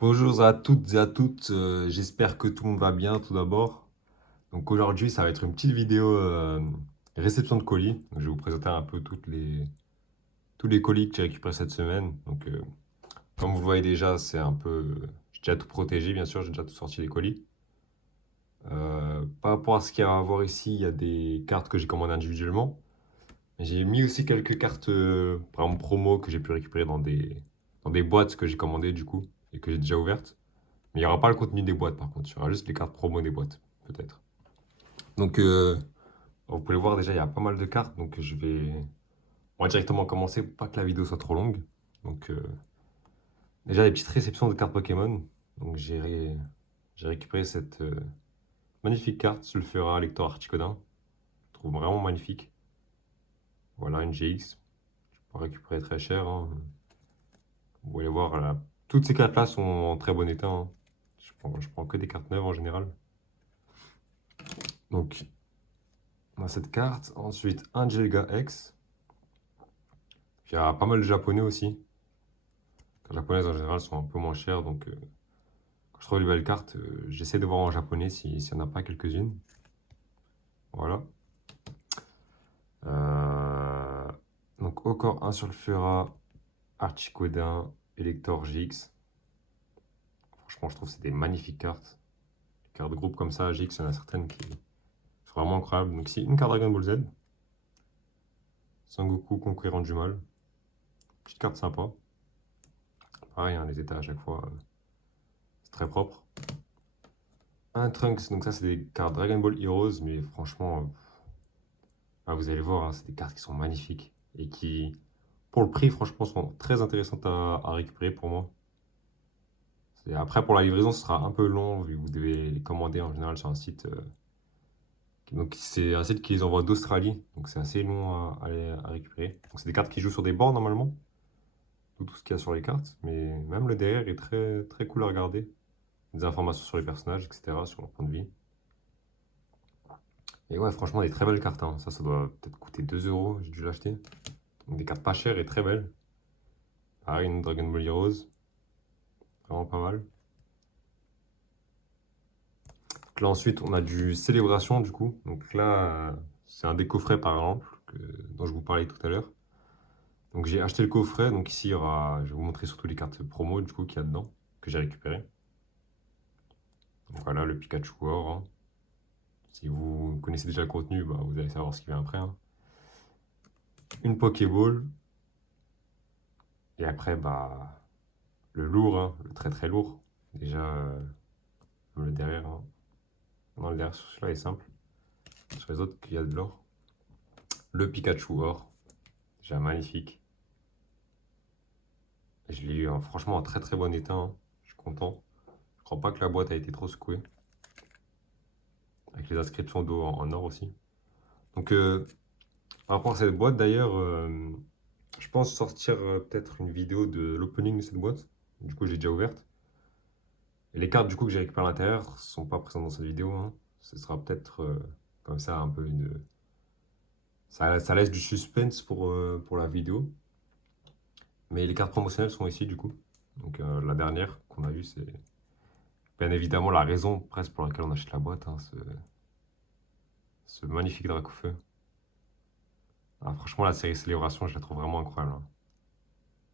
Bonjour à toutes et à toutes, j'espère que tout le monde va bien tout d'abord. Donc aujourd'hui ça va être une petite vidéo réception de colis. Donc, je vais vous présenter un peu tous les colis que j'ai récupérés cette semaine. Donc comme vous le voyez déjà c'est un peu... j'ai déjà tout protégé bien sûr, j'ai déjà tout sorti des colis. Par rapport à ce qu'il y a à voir ici, il y a des cartes que j'ai commandées individuellement. J'ai mis aussi quelques cartes par exemple promo que j'ai pu récupérer dans des boîtes que j'ai commandées du coup et que j'ai déjà ouvertes. Mais il n'y aura pas le contenu des boîtes par contre, il y aura juste les cartes promo des boîtes, peut-être. Donc, vous pouvez le voir déjà, il y a pas mal de cartes, donc on va directement commencer pour pas que la vidéo soit trop longue. Donc, déjà, les petites réceptions de cartes Pokémon. Donc, j'ai récupéré cette magnifique carte, Sulfura Lector Articodin. Je trouve vraiment magnifique. Voilà, une GX. Je peux récupérer très cher, hein. Vous voyez voir, là, toutes ces cartes-là sont en très bon état, hein. Je prends que des cartes neuves en général. Donc, on a cette carte. Ensuite, un Jelga X. Il y a pas mal de japonais aussi. Les japonaises en général sont un peu moins chères, donc quand je trouve les belles cartes, j'essaie de voir en japonais s'il n'y en a pas quelques-unes. Voilà. Euh, donc encore un Sulfura, Archicodin, Elector GX. Franchement, je trouve que c'est des magnifiques cartes. Les cartes de groupe comme ça, GX, il y en a certaines qui sont vraiment incroyables. Donc ici, une carte Dragon Ball Z. Sangoku, Conquérant du Mal. Petite carte sympa. Pareil, hein, les états à chaque fois, c'est très propre. Un Trunks, donc ça c'est des cartes Dragon Ball Heroes, mais franchement, vous allez voir, hein, c'est des cartes qui sont magnifiques et qui, pour le prix, franchement, sont très intéressantes à récupérer pour moi. Après, pour la livraison, ce sera un peu long vu que vous devez les commander en général sur un site. Donc, c'est un site qui les envoie d'Australie, donc c'est assez long à récupérer. Donc, c'est des cartes qui jouent sur des bords normalement, tout ce qu'il y a sur les cartes, mais même le derrière est très, très cool à regarder. Des informations sur les personnages, etc., sur leur point de vie. Et ouais, franchement, des très belles cartes, hein. Ça doit peut-être coûter 2 euros, j'ai dû l'acheter. Donc, des cartes pas chères et très belles. Pareil, une Dragon Ball Heroes. Vraiment pas mal. Donc là, ensuite, on a du Célébration, du coup. Donc là, c'est un des coffrets, par exemple, dont je vous parlais tout à l'heure. Donc j'ai acheté le coffret. Donc ici, je vais vous montrer surtout les cartes promo, du coup, qu'il y a dedans, que j'ai récupérées. Donc voilà, le Pikachu Or, hein. Si vous connaissez déjà le contenu, bah, vous allez savoir ce qui vient après, hein. Une Pokéball. Et après, bah, le lourd, hein, le très très lourd. Déjà, le derrière, hein. Non, le derrière, sur celui-là est simple. Sur les autres, il y a de l'or. Le Pikachu Or. Déjà magnifique. Je l'ai eu franchement en très très bon état, hein. Je suis content. Je crois pas que la boîte a été trop secouée. Avec les inscriptions d'eau en or aussi. Donc par rapport à cette boîte d'ailleurs, je pense sortir peut-être une vidéo de l'opening de cette boîte. Du coup, j'ai déjà ouverte. Et les cartes du coup que j'ai récupérées à l'intérieur sont pas présentes dans cette vidéo, hein. Ce sera peut-être comme ça un peu une... ça laisse du suspense pour la vidéo. Mais les cartes promotionnelles sont ici du coup. Donc la dernière qu'on a vue, c'est bien évidemment la raison presque pour laquelle on achète la boîte, hein, ce magnifique Dracofeu. Ah, franchement, la série Célébration, je la trouve vraiment incroyable, hein.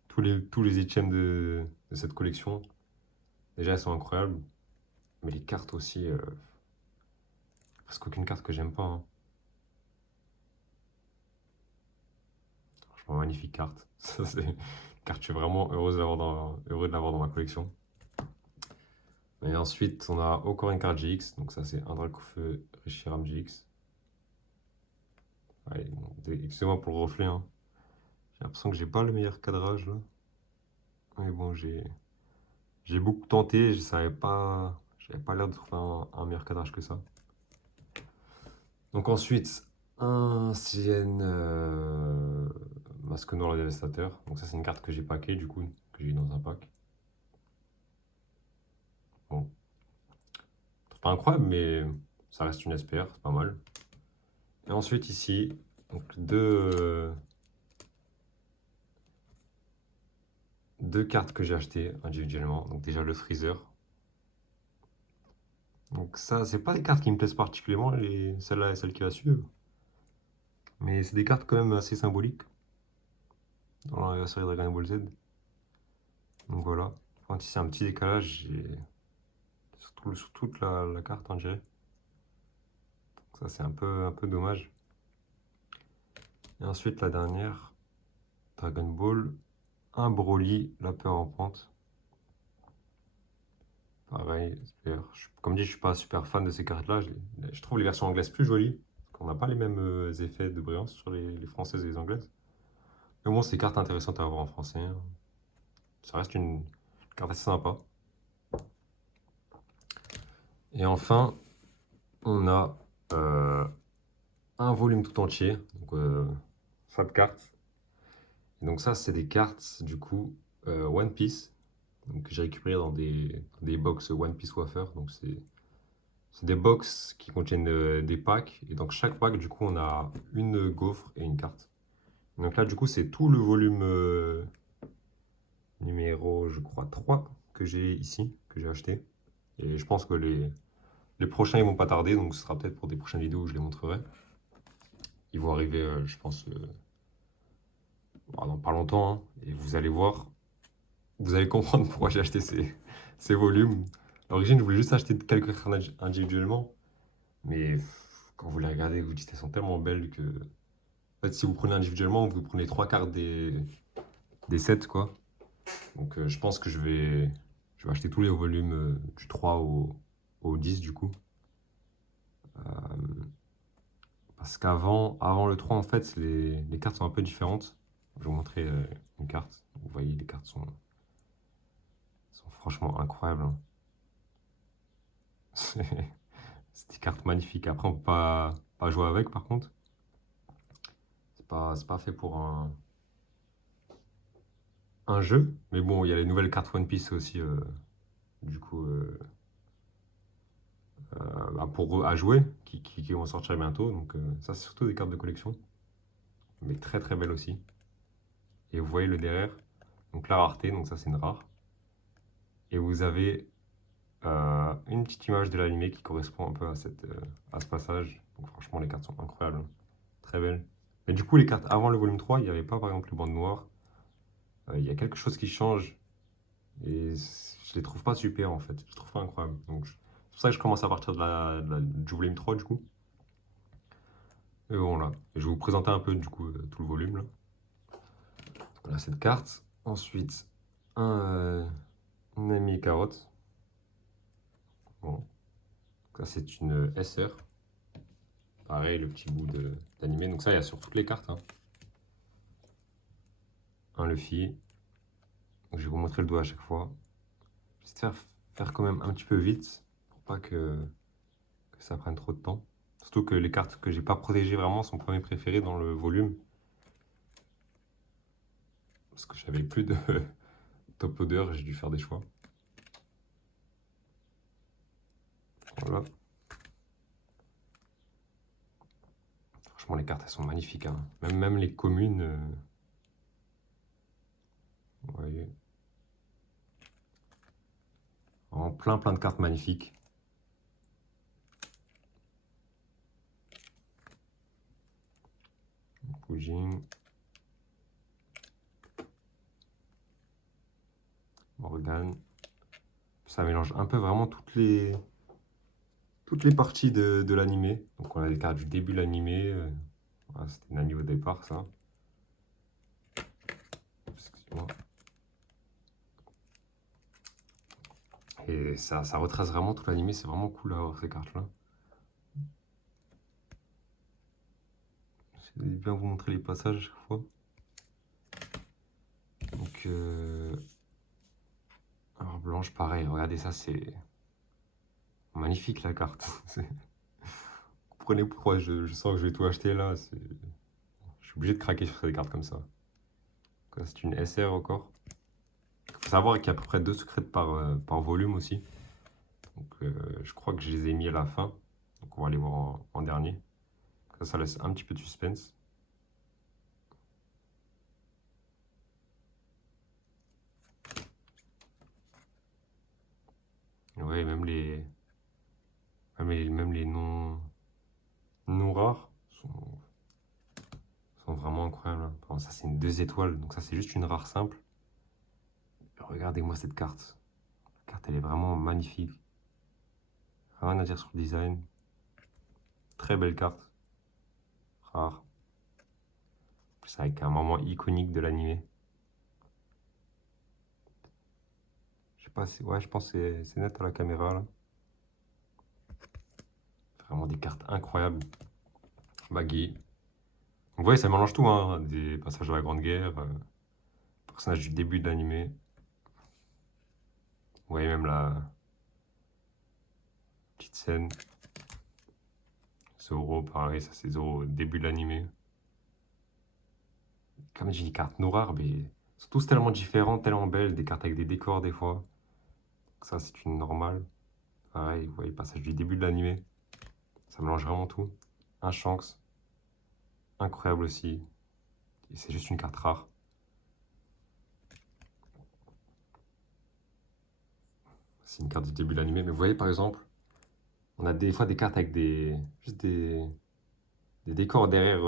Tous les items de cette collection, déjà, elles sont incroyables. Mais les cartes aussi, presque aucune carte que j'aime pas, hein. Franchement, magnifique carte. Ça, c'est une carte, je suis vraiment heureux de l'avoir dans ma collection. Et ensuite, on a encore une carte GX. Donc ça, c'est un Dracofeu Reshiram GX. Ouais, bon, excusez-moi pour le reflet, hein. J'ai l'impression que j'ai pas le meilleur cadrage là. Mais bon, j'ai beaucoup tenté, j'avais pas l'air de trouver un meilleur cadrage que ça. Donc ensuite, un CN Masque Noir le Dévastateur. Donc ça c'est une carte que j'ai packée du coup, que j'ai eu dans un pack. Bon, c'est pas incroyable mais ça reste une SPR, c'est pas mal. Et ensuite ici, donc deux deux cartes que j'ai achetées individuellement. Donc déjà le Freezer. Donc ça, c'est pas des cartes qui me plaisent particulièrement, celle-là et celle qui va suivre. Mais c'est des cartes quand même assez symboliques dans la série Dragon Ball Z. Donc voilà. Quand ici, c'est un petit décalage, sur toute la carte, on dirait. Donc ça, c'est un peu dommage. Et ensuite, la dernière, Dragon Ball, un Broly, la peur en pente. Pareil, comme dit, je suis pas super fan de ces cartes-là. Je trouve les versions anglaises plus jolies. Parce qu'on n'a pas les mêmes effets de brillance sur les françaises et les anglaises. Mais bon, c'est des cartes intéressantes à avoir en français, hein. Ça reste une carte assez sympa. Et enfin, on a un volume tout entier. Donc, ça de cartes. Et donc ça, c'est des cartes, du coup, One Piece. Donc, que j'ai récupéré dans des box One Piece Wafer. Donc c'est des box qui contiennent des packs. Et dans chaque pack, du coup, on a une gaufre et une carte. Donc là, du coup, c'est tout le volume numéro, je crois, 3 que j'ai ici, que j'ai acheté. Et je pense que les prochains, ils vont pas tarder. Donc ce sera peut-être pour des prochaines vidéos où je les montrerai. Ils vont arriver, je pense, dans pas longtemps, hein. Et vous allez voir, vous allez comprendre pourquoi j'ai acheté ces volumes. À l'origine, je voulais juste acheter quelques cartes individuellement. Mais quand vous les regardez, vous dites qu'elles sont tellement belles que. En fait, si vous prenez individuellement, vous prenez trois quarts des sets, quoi. Donc je pense que je vais acheter tous les volumes du 3 au 10, du coup. Parce avant le 3, en fait, les cartes sont un peu différentes. Je vais vous montrer une carte. Vous voyez, les cartes sont franchement incroyables, hein. C'est des cartes magnifiques. Après, on peut pas jouer avec, par contre. C'est pas fait pour un jeu. Mais bon, il y a les nouvelles cartes One Piece aussi, du coup, à jouer, qui vont sortir bientôt. Donc ça, c'est surtout des cartes de collection. Mais très très belles aussi. Et vous voyez le derrière. Donc la rareté, donc ça c'est une rare. Et vous avez une petite image de l'animé qui correspond un peu à ce passage. Donc franchement, les cartes sont incroyables, hein. Très belles. Mais du coup, les cartes avant le volume 3, il n'y avait pas par exemple le bandes noires. Il y a quelque chose qui change. Et je les trouve pas super en fait. Je les trouve pas incroyables. Donc c'est pour ça que je commence à partir du volume 3 du coup. Et bon là. Et je vais vous présenter un peu du coup tout le volume là. Donc, on a cette carte. Ensuite, un ami carotte. Bon. Ça c'est une SR. Pareil, le petit bout d'animé. Donc ça, il y a sur toutes les cartes, hein. Un Luffy. Donc, je vais vous montrer le doigt à chaque fois. J'essaie de faire quand même un petit peu vite pour pas que ça prenne trop de temps. Surtout que les cartes que j'ai pas protégées vraiment sont pas mes préférées dans le volume. Parce que j'avais plus de top loader, j'ai dû faire des choix. Voilà. Franchement, les cartes, elles sont magnifiques, hein. Même les communes. Vous voyez. Vraiment plein de cartes magnifiques. Fujin. Morgan. Ça mélange un peu vraiment toutes les parties de l'animé. Donc on a des cartes du début de l'animé. Voilà, c'était Nami au départ, ça. Excusez-moi. Et ça retrace vraiment tout l'animé. C'est vraiment cool d'avoir ces cartes-là. J'essaie de bien vous montrer les passages à chaque fois. Donc, alors blanche, pareil. Regardez ça, c'est magnifique la carte. Vous comprenez pourquoi je sens que je vais tout acheter là. Je suis obligé de craquer sur ces cartes comme ça. C'est une SR encore. Il faut savoir qu'il y a à peu près 2 secrets par volume aussi. Donc je crois que je les ai mis à la fin. Donc on va les voir en dernier. Ça laisse un petit peu de suspense. Ouais, même les non rares sont vraiment incroyables, hein. Par exemple, ça, c'est une 2 étoiles, donc ça, c'est juste une rare simple. Regardez-moi cette carte. La carte, elle est vraiment magnifique. Rien à dire sur le design. Très belle carte. Rare. Plus avec un moment iconique de l'animé. Je sais pas si... Ouais, je pense que c'est net à la caméra, là. Vraiment des cartes incroyables. Baggy. Vous voyez, ça mélange tout, hein. Des passages de la Grande Guerre, personnages du début de l'animé. Vous voyez même la petite scène. Zoro, pareil, ça c'est Zoro au début de l'animé. Comme j'ai dit, cartes no rares, mais ils sont tous tellement différents, tellement belles. Des cartes avec des décors des fois. Ça, c'est une normale. Pareil, vous voyez le passage du début de l'animé. Ça mélange vraiment tout. Un Shanks, incroyable aussi. Et c'est juste une carte rare. C'est une carte du début de l'animé. Mais vous voyez par exemple, on a des fois des cartes avec juste des décors derrière,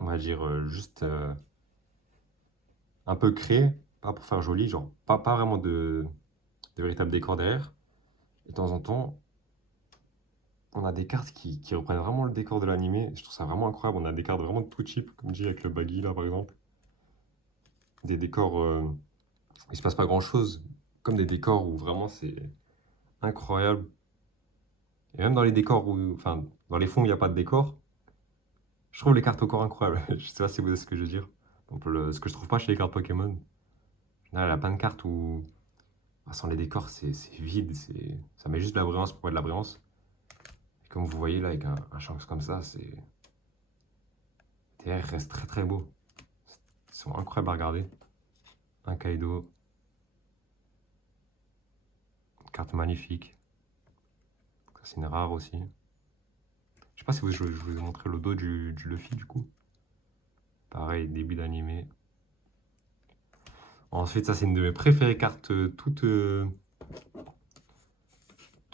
on va dire, juste un peu créés, pas pour faire joli, genre pas vraiment de véritable décor derrière. Et de temps en temps, on a des cartes qui reprennent vraiment le décor de l'animé. Je trouve ça vraiment incroyable. On a des cartes vraiment tout cheap, comme dit avec le baggy là par exemple. Des décors, il se passe pas grand chose, comme des décors où vraiment c'est incroyable. Et même dans les décors où, enfin, dans les fonds où il n'y a pas de décor, je trouve les cartes encore incroyables. Je sais pas si vous savez ce que je veux dire. Donc, ce que je trouve pas chez les cartes Pokémon. Là, il y a plein de cartes où, sans les décors, c'est vide. Ça met juste de la brillance pour mettre de la brillance. Et comme vous voyez là, avec un Shanks comme ça, derrière, il reste très très beau. Ils sont incroyables à regarder. Un Kaido. Une carte magnifique. Ça, c'est une rare aussi. Je sais pas si je vous ai montré le dos du Luffy du coup. Pareil, début d'animé. Ensuite, ça c'est une de mes préférées cartes, tout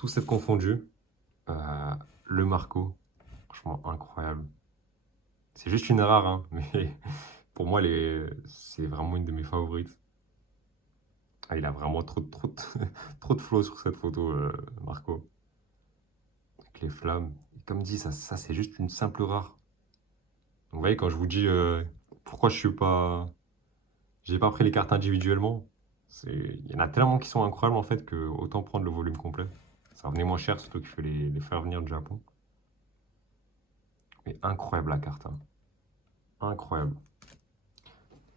cette confondue. Le Marco. Franchement incroyable. C'est juste une rare, hein, mais pour moi, c'est vraiment une de mes favorites. Ah, il a vraiment trop de flow sur cette photo, Marco. Avec les flammes. Et comme dit, ça c'est juste une simple rare. Vous voyez, quand je vous dis pourquoi je suis pas. J'ai pas pris les cartes individuellement, il y en a tellement qui sont incroyables en fait que autant prendre le volume complet. Ça revenait moins cher, surtout qu'il faut les faire venir du Japon. Mais incroyable la carte, hein. Incroyable.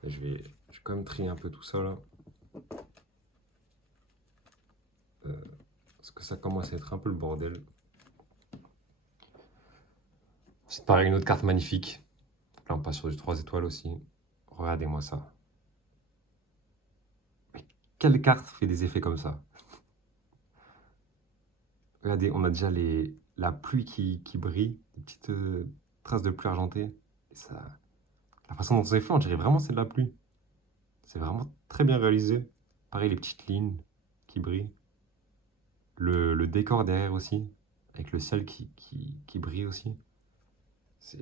Je vais quand même trier un peu tout ça là. Parce que ça commence à être un peu le bordel. C'est pareil, une autre carte magnifique. Là, on passe sur du 3 étoiles aussi. Regardez-moi ça. Mais quelle carte fait des effets comme ça? Regardez, on a déjà la pluie qui brille, des petites traces de pluie argentée. Et ça, la façon dont c'est fait, on dirait vraiment c'est de la pluie. C'est vraiment très bien réalisé. Pareil, les petites lignes qui brillent. Le décor derrière aussi, avec le ciel qui brille aussi.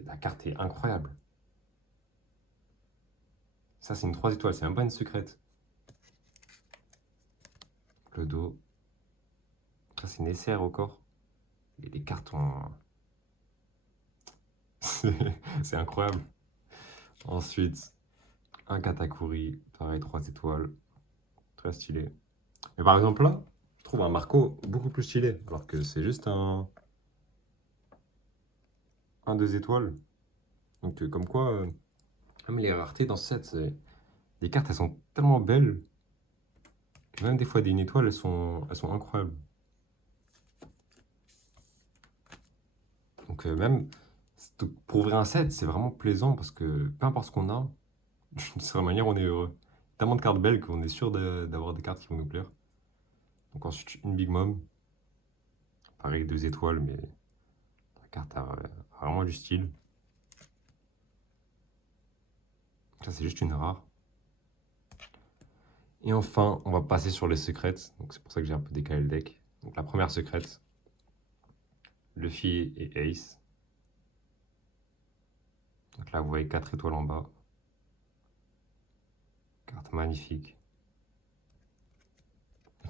La carte est incroyable. Ça, c'est une 3 étoiles, c'est même pas une secrète. Le dos. Ça, c'est nécessaire au corps. Et les cartes ont. C'est incroyable. Ensuite, un Katakuri, pareil, 3 étoiles. Très stylé. Mais par exemple, là, je trouve un Marco beaucoup plus stylé. Alors que c'est juste un 2 étoiles. Donc, comme quoi, même les raretés dans ce set, les cartes, elles sont tellement belles que même des fois, des 1 étoile, elles sont incroyables. Donc, même pour ouvrir un set, c'est vraiment plaisant parce que peu importe ce qu'on a, d'une certaine manière, on est heureux. Tellement de cartes belles qu'on est sûr d'avoir des cartes qui vont nous plaire. Donc, ensuite, une Big Mom. Pareil, 2 étoiles, mais la carte a vraiment du style. Ça, c'est juste une rare. Et enfin, on va passer sur les secrètes. Donc c'est pour ça que j'ai un peu décalé le deck. Donc la première secrète, Luffy et Ace. Donc là, vous voyez 4 étoiles en bas. Carte magnifique.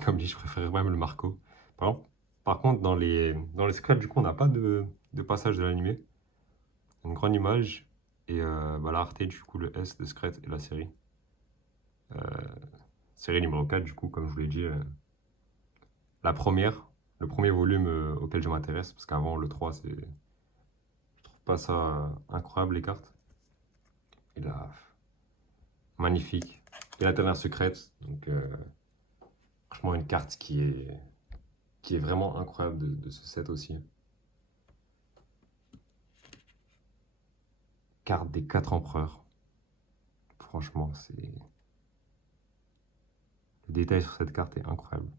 Comme dit, je préfère même le Marco. Par contre, dans les secrets, du coup, on n'a pas de passage de l'animé. Une grande image. Et bah, la rareté, du coup, le S de secret et la série. Euh, série numéro 4, du coup, comme je vous l'ai dit. La première, le premier volume auquel je m'intéresse. Parce qu'avant, le 3, je trouve pas ça incroyable, les cartes. Et là, magnifique. Et la dernière secrète. Donc, franchement, une carte qui est vraiment incroyable de ce set aussi. Carte des 4 empereurs. Franchement, le détail sur cette carte est incroyable.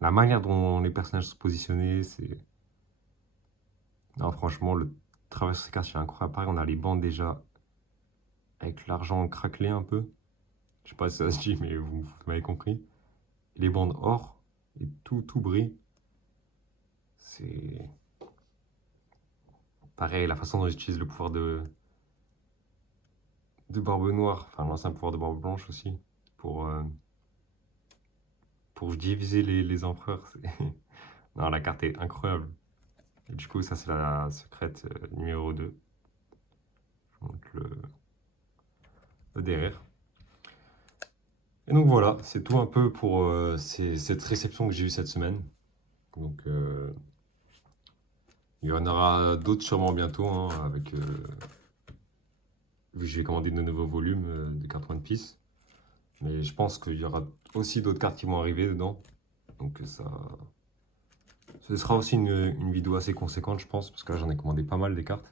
La manière dont les personnages sont positionnés, c'est... Non, franchement, le travail sur ces cartes, c'est incroyable. Pareil, on a les bandes déjà avec l'argent craquelé un peu. Je sais pas si ça se dit, mais vous m'avez compris. Les bandes or et tout brille. C'est... Pareil, la façon dont ils utilisent le pouvoir de Barbe Noire, enfin l'ancien pouvoir de Barbe Blanche aussi, pour, euh, pour diviser les empereurs. Non, la carte est incroyable. Et du coup, ça, c'est la secrète numéro 2. Je vous montre le derrière. Et donc voilà, c'est tout un peu pour cette réception que j'ai eue cette semaine. Donc il y en aura d'autres sûrement bientôt, hein, vu que je vais commander de nouveaux volumes de cartes One Piece. Mais je pense qu'il y aura aussi d'autres cartes qui vont arriver dedans. Donc ce sera aussi une vidéo assez conséquente, je pense, parce que là j'en ai commandé pas mal des cartes.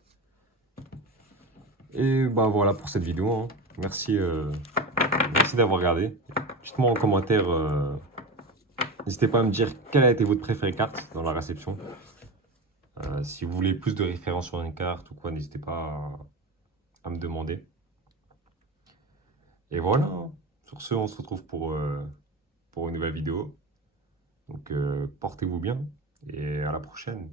Et bah voilà pour cette vidéo, hein. Merci, merci d'avoir regardé. Dites-moi en commentaire, n'hésitez pas à me dire quelle a été votre préférée carte dans la réception. Si vous voulez plus de références sur une carte ou quoi, n'hésitez pas à me demander. Et voilà, hein. Sur ce, on se retrouve pour une nouvelle vidéo. Donc portez-vous bien et à la prochaine.